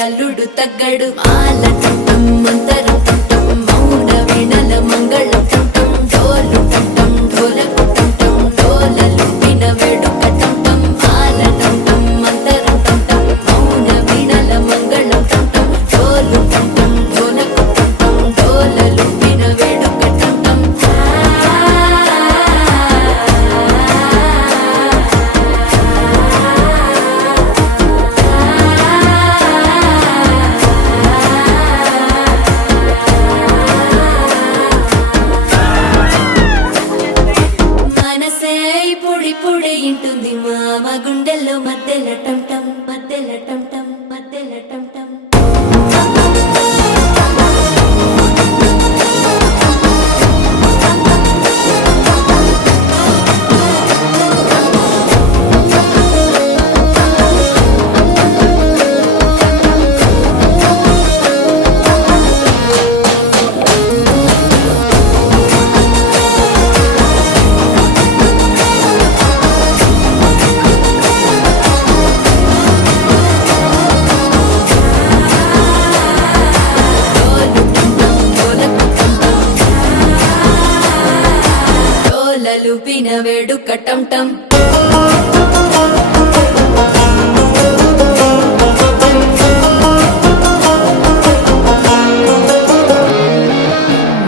అల్లుడు తగ్గడు మాల టం మంతరం టం మౌన వీణల మంగళం టం డోలు టం ఢోలకు టం డోలలు విన వేడుక టం మాల టం మంతరం టం మౌన వీణల మంగళం టం డోలు టం ఢోలకు టం డోలలు విన వేడుక టం పొడి ఇంటుంది మామ గుండెల్లో మధ్యల టం టం మధ్యల టం టం మధ్యల టం టం లూపిన వేడుక టం టం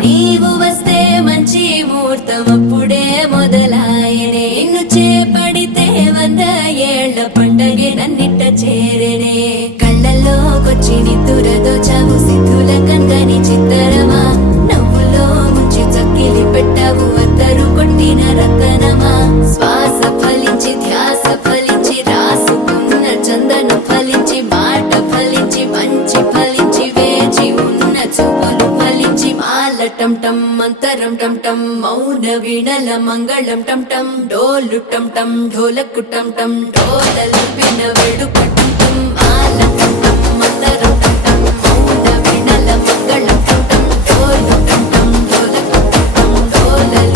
నీవు వస్తే మంచి ముహూర్తం అప్పుడే మొదలాయనే నిన్ను చేపడితే 100 ఏళ్ల పండగే నన్నిట్ట చేరనే కళ్ళల్లోకొచ్చి నిద్దురదో చావు సిద్ధుల కందని చిత్తరమా నవ్వులో ముంచి చక్కిలి పెట్టావు అద్దరు కొట్టిన రతనమా శ్వాస ఫలించి ధ్యాస ఫలించి రాసుకున్న చందనం ఫలించి మాట ఫలించి మంచి ఫలించి వేచి ఉన్న చూపులు ఫలించి మాల టం టం మంతరం టం టం మౌన వీణల మంగళం టం టం డోలు టం టం ఢోలకు టం టం డోలలు విన వేడుక టం టం మాల టం టం మంతరం టం టం మౌన వీణల మంగళం టం టం డోలు టం టం ఢోలకు టం టం డోలలు